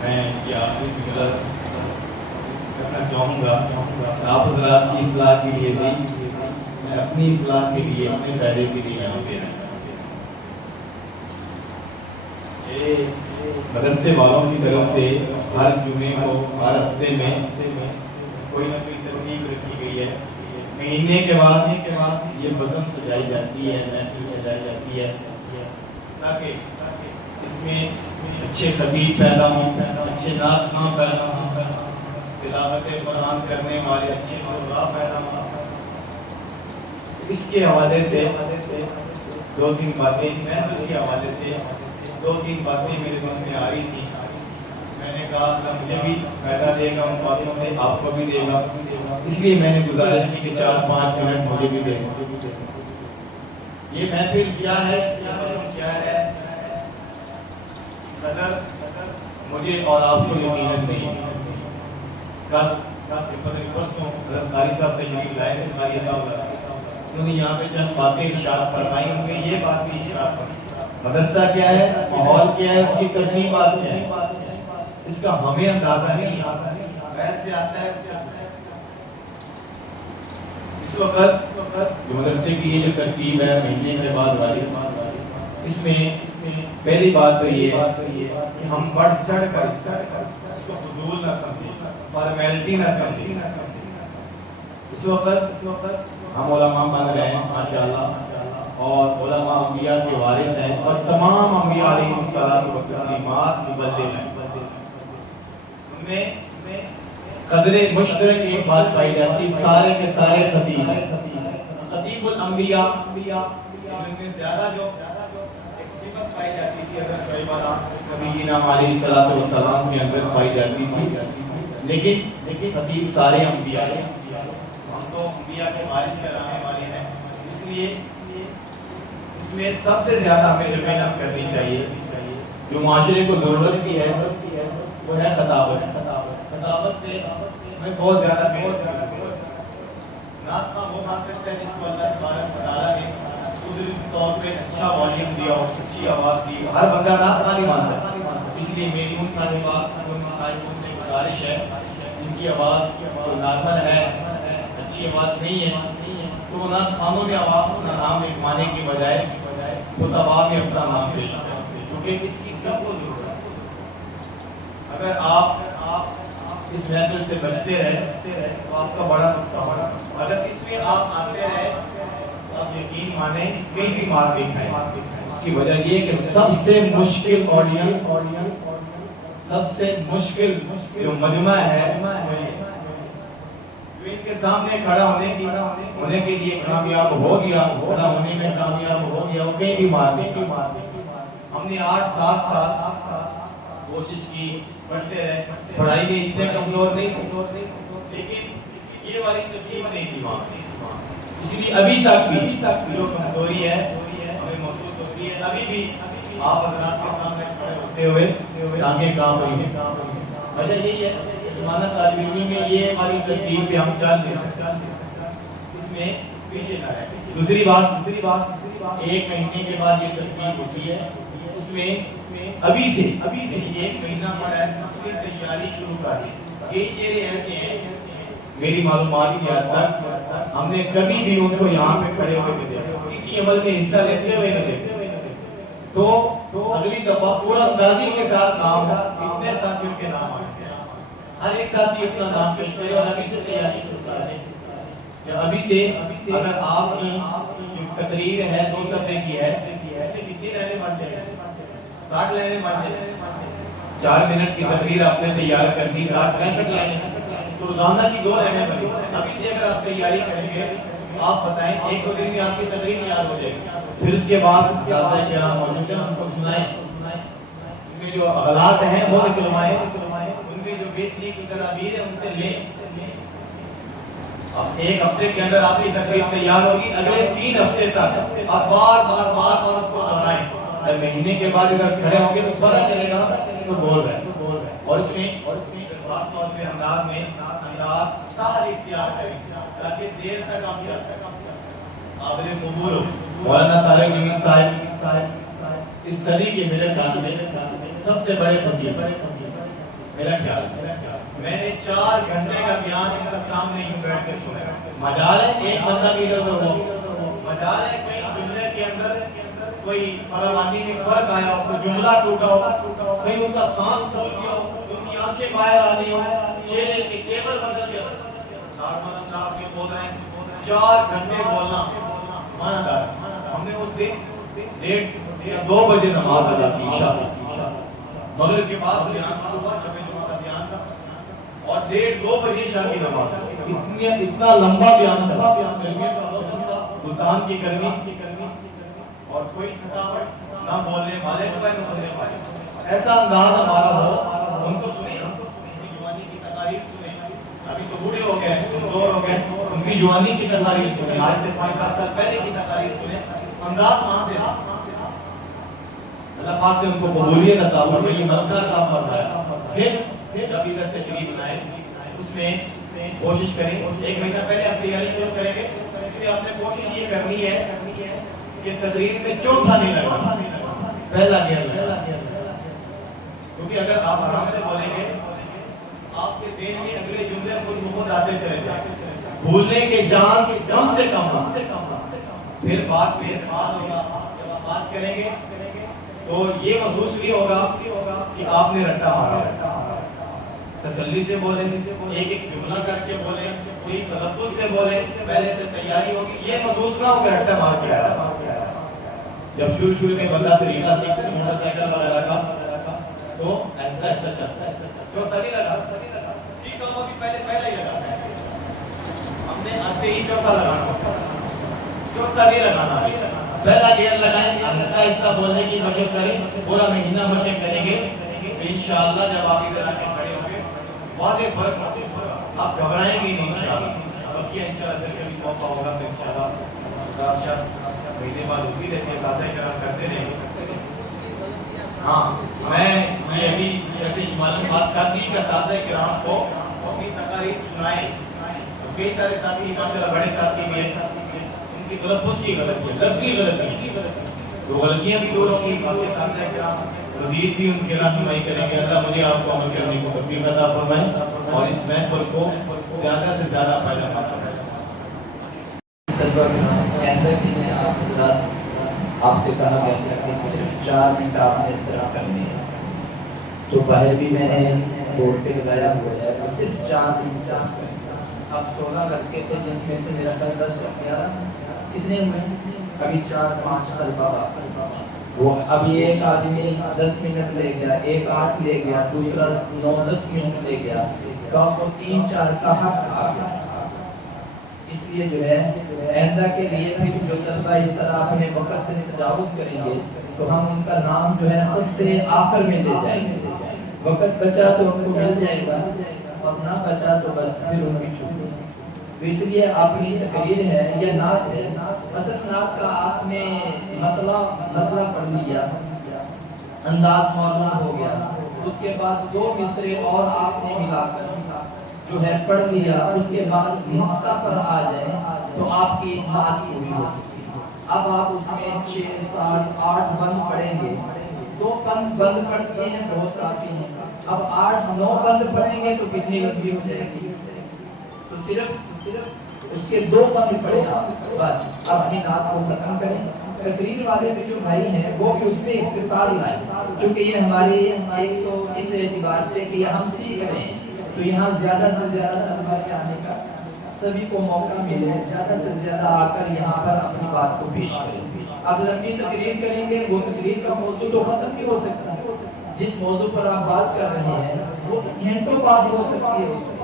میں یہ آخری جملہ کرنا چاہوں گا، آپ حضرات کی اصلاح کے لیے نہیں، میں اپنی اصلاح کے لیے، اپنے فائدے کے لیے یہاں پہ رہنا مدرسے والوں کی طرف سے ہر جمعے کو، ہر ہفتے میں کوئی نہ کوئی ترتیب رکھی گئی ہے۔ مہینے کے بعد یہ بزم سجائی جاتی ہے، محفل سجائی جاتی ہے، تاکہ اس میں اچھے خطیب پیدا ہوں، اچھے نعت خواں پیدا ہوں، تلاوت قرآن کرنے والے اچھے قراء پیدا ہوں۔ اس کے حوالے سے دو تین باتیں، اس محفل کے حوالے سے دو تین باتیں میرے دل میں آ رہی تھی۔ میں نے کہا اللہ مجھے بھی فائدہ دے گا ان باتوں سے، آپ کو بھی دے گا، اس لیے میں نے گزارش کی کہ 4-5 منٹ مجھے بھی دے گا۔ یہ محفل کیا ہے، کیا ہے، قدر مجھے اور آپ کو یقیناً نہیں۔ کل پرسوں حضرت قاری صاحب تشریف لائے تھے، انہوں نے یہاں پہ چند باتیں ارشاد فرمائی، ان میں یہ بات بھی ارشاد فرمائی مدرسہ کیا ہے، ماحول کیا ہے، اس کی ترتیبات کیا ہے، اس کا ہمیں اندازہ نہیں ہے، غیر سے آتا ہے۔ اس وقت جو مدرسے کی یہ جو ترتیب ہے مہینے کے بعد والی، اس میں پہلی بات تو یہ ہے کہ ہم بڑھ چڑھ کر اس کو فضول نہ سمجھیں، فارمیلٹی نہ سمجھیں۔ اس وقت ہم علماء بن رہے ہیں ماشاءاللہ، اور علماء انبیاء کے وارث ہیں، اور تمام انبیاء علیہ السلام و تسلیمات مبلغ ہیں۔ ان میں قدر مشترک ایک بات پائی جاتی، سارے کے سارے خطیب ہیں، خطیب الانبیاء۔ ان میں زیادہ جو ایک صفت پائی جاتی تھی حضرت شعیب نبی علیہ السلام کے اندر پائی جاتی تھی، لیکن خطیب سارے انبیاء ہیں۔ ہم تو انبیاء کے وارث کہلانے والے ہیں، اس لیے اس میں سب سے زیادہ ہمیں جو محنت کرنی چاہیے، جو معاشرے کو ضرورت بھی ہے، وہ ہے خطابت۔ خطابت پہ میں بہت زیادہ محنت کرتا ہوں۔ نعت خواں وہ مان سکتا ہے جس کو اللہ تبارک و تعالیٰ نے قدرتی طور پہ اچھا والیوم دیا ہو، اچھی آواز دی، ہر بندہ نعت خواں نہیں مان سکتا۔ اس لیے میری ان صاحبات سے گزارش ہے جن کی آواز نارمل ہے، اچھی آواز نہیں ہے، تو وہ نعت خوانوں میں اپنا نام لکھوانے کی بجائے خطباء میں اپنا نام پیش کریں، کیونکہ اس کی سب کو ضرورت ہے۔ اگر آپ اس محفل سے بچتے رہے تو آپ کا بڑا نقصان ہے۔ اگر اس میں آپ آتے رہے تو آپ یقین مانیں کہیں بھی مار نہیں کھائیں۔ اس کی وجہ یہ کہ سب سے مشکل آڈینس، سب سے مشکل جو مجمع ہے جو ان کے سامنے کھڑا ہونے کے لیے کامیاب ہو گیا، کھڑا ہونے میں کامیاب ہو گیا، وہ کہیں بھی مار نہیں۔ ہم نے 8-7 سال کوشش کی، پڑھتے رہے، پڑھائی میں اتنے کمزور نہیں، لیکن یہ والی تکلیف نہیں تھی وہاں۔ اسی لیے ابھی تک بھی جو کمزوری ہے ہمیں محسوس ہوتی ہے، ابھی بھی آپ حضرات کے سامنے کھڑے ہوتے ہوئے ٹانگیں کام رہی ہیں۔ وجہ یہی ہے زمانہ طالب علمی میں یہ ہماری ترتیب پہ ہم چل نہیں سکتے، اس میں پیچھے نہ رہے۔ دوسری بات 1 مہینے کے بعد یہ ترتیب ہوتی ہے، اس میں ابھی سے 1 مہینہ پر ہے تیاری شروع کر دی۔ کئی چہرے ایسے ہیں میری معلومات کی حد تک ہم نے کبھی بھی ان کو یہاں پہ کھڑے ہوئے نہیں دیکھا، کسی عمل میں حصہ لیتے ہوئے نہیں دیکھا۔ تو اگلی دفعہ پورا اندازی کے ساتھ نام ہو، اتنے ساتھیوں کے نام آئے، ہر ایک ساتھی اپنا نام پیش کرے اور ابھی سے تیاری شروع کر دیں۔ یا ابھی سے اگر آپ کی تقریر ہے 2 صفحے کی ہے، کتنی لائنیں بن جائیں؟ 60 لائنیں بن جائیں۔ 4 منٹ کی تقریر آپ نے تیار کر دی، 60-65 لائنیں، تو روزانہ کی 2 لائنیں بنی۔ ابھی سے اگر آپ تیاری کریں گے آپ بتائیں 1-2 دن میں آپ کی تقریر تیار ہو جائے گی۔ پھر اس کے بعد زیادہ کرام موجود ہیں، ان کو سنائیں، ان میں جو غلط ہیں وہ نکلوائیں، ان میں جو بہتری کی تدابیر ہے ان سے لیں۔ اب 1 ہفتے کے اندر آپ کی تقریر تیار ہوگی، اگلے 3 ہفتے تک آپ بار بار اس کو دہرائیں۔ مہینے کے بعد اگر کھڑے ہوں گے تو پتہ چلے گا تو بول رہے ہیں۔ اور اس میں خاص طور پہ انداز سہل اختیار کریں تاکہ دیر تک آپ چل سکیں۔ قابل قبول ہو۔ مولانا طارق جمیل صاحب اس صدی کے میرے خیال میں سب سے بڑے خطیب میرا خیال ہے. میں نے 4 گھنٹے کا بیان ان کا سامنے یوں بیٹھ کے سنا. مجال ہے ایک بندہ کی ادھر ادھر ہو، مجال ہے کہیں جملے کے اندر کوئی فراوانی میں فرق آیا ہو، کوئی جملہ ٹوٹا ہو، کہیں ان کا سانس پھول گیا ہو، ان کی آنکھیں باہر آ گئی ہو، چہرے کے ٹیبل بدل گیا. نارمل انداز میں بول رہے ہیں 4 گھنٹے بولنا مانا دار. ہم نے اس دن 1:30 یا 2 بجے نماز ادا کی عشاء مغرب کے بعد بیان شروع ہوا، شب جمعہ کا بیان تھا اور 1:30-2 بجے عشاء کی نماز. اتنا لمبا بیان چلا. گرمی کا موسم تھا، سلطان کی گرمی اور کوئی تھکاوٹ نہ بولنے والے کو نہ سننے والے. ایسا انداز ہمارا ہو، ان کو سنیں، ان کی جوانی کی تقاریر سنیں. ابھی تو بوڑھے ہو گئے، کمزور ہو گئے، ان کی جوانی کی تقاریر سنیں. آج سے 5 سال پہلے کی تقاریر سنیں. انداز وہاں سے رہا. اللہ پاک نے ان کو قبولیت عطا فرمائی، مدد عطا فرمایا. پھر کبھی تک تشریف لائے، اس میں کوشش کریں. 1 مہینہ پہلے آپ تیاری شروع کریں گے، اس لیے آپ نے کوشش یہ کرنی ہے کہ تقریر میں چوتھا نہیں لگانا، پہلا گیئر لگانا. کیونکہ اگر آپ آرام سے بولیں گے آپ کے ذہن میں اگلے جملے خود بخود آتے چلے جائیں. بھولنے کے چانس کم سے کم آتے. پھر بات میں اعتماد ہوگا. جب آپ بات کریں گے تو یہ محسوس نہیں ہوگا کہ آپ نے رٹا مارا. تسلی سے بولیں، ایک ایک جملہ کر کے بولیں، صحیح تلفظ سے بولیں، پہلے سے تیاری ہوگی. یہ محسوس نہ ہو کہ رٹا مار کے آیا. جب شروع میں بندہ طریقہ سیکھتا ہے موٹر سائیکل وغیرہ کا تو ایسا ایسا چلتا ہے. چوتھا نہیں لگا، سیکھا ہوا بھی پہلا ہی لگاتا ہے. ہم نے آتے ہی چوتھا لگانا، چوتھا نہیں لگانا. پہلا گیئر لگائیں، آہستہ آہستہ بولنے کی مشق کریں. پورا مہینہ مشق کریں گے تو انشاءاللہ جب آپ ادھر آ کے کھڑے ہوں گے واضح فرق محسوس ہوگا. آپ گھبرائیں گے نہیں انشاءاللہ. بلکہ انشاءاللہ پھر کبھی موقع ہوگا تو انشاءاللہ مہینے بعد ہوتی رہتی ہے، ساتھ کرام کرتے رہیں. ہاں میں یہ ابھی ایسے معلومات کر دی کہ ساتھ کرام کو اپنی تقاریر سنائیں. کئی سارے ساتھی ماشاءاللہ بڑے ساتھی بھی ہیں، ان کی تلفظ کی غلطی ہے، لفظی غلطی ہے، تو غلطیاں بھی دور ہوں گی. باقی ساتھ کرام مزید بھی ان کی رہنمائی کریں گے. اللہ مجھے آپ کو عمل کرنے کو توفیق عطا فرمائے اور اس محفل کو زیادہ سے زیادہ فائدہ مند بنائے. آپ سے کہا گیا تھا کہ صرف 4 منٹ آپ نے اس طرح کرنی ہے، تو باہر بھی میں نے بورڈ پہ لگایا ہوا ہے تو صرف 4 منٹ سے آپ کریں. اب 16 لڑکے تھے جس میں سے میرا خیال 10 رہ گیا. کتنے ہوئے؟ ابھی 4-5 طلبہ. وہ ابھی ایک آدمی 10 منٹ لے گیا، ایک 8 لے گیا، دوسرا 9-10 منٹ لے گیا، تو آپ کو 3-4 کا حق آ گیا. اس لیے جو ہے آئندہ کے لیے پھر جو طلبہ اس طرح اپنے وقت سے تجاوز کریں گے تو ہم ان کا نام جو ہے سب سے آخر میں لے جائیں گے. وقت بچا تو ان کو مل جائے گا اور نہ بچا تو بس پھر ان کی چھوٹی. تو اس لیے اپنی تقریر ہے یا نعت ہے، اصل نعت کا آپ نے مطلع پڑھ لیا، انداز معلوم ہو گیا، اس کے بعد 2 مصرے اور آپ نے ملا کر جو ہے پڑھ لیا، اس کے بعد نقطہ پر آ جائیں تو آپ کی نعت پوری ہو چکی ہے. اب آپ اس میں 6-7-8 بند پڑھیں گے. 2 بند پڑھ لیے ہیں بہت کافی ہیں. اب 8-9 بند پڑھیں گے تو کتنی لمبی ہو جائے گی؟ تو صرف اس کے 2 بند پڑھیں آپ بس اپنی نعت کو ختم کریں. تقریر والے بھی جو بھائی ہیں وہ بھی اس میں اختصار لائیں، چونکہ یہ ہماری ایک تو اس اعتبار سے کہ ہم سیکھ رہے ہیں تو یہاں زیادہ سے زیادہ طلبہ کے آنے کا سبھی کو موقع ملے، زیادہ سے زیادہ آ کر یہاں پر اپنی بات کو پیش کریں. اب لمبی تقریر کریں گے وہ تقریر کا موضوع تو ختم بھی ہو سکتا ہے. جس موضوع پر آپ بات کر رہے ہیں وہ گھنٹوں بعد ہو سکتی ہے.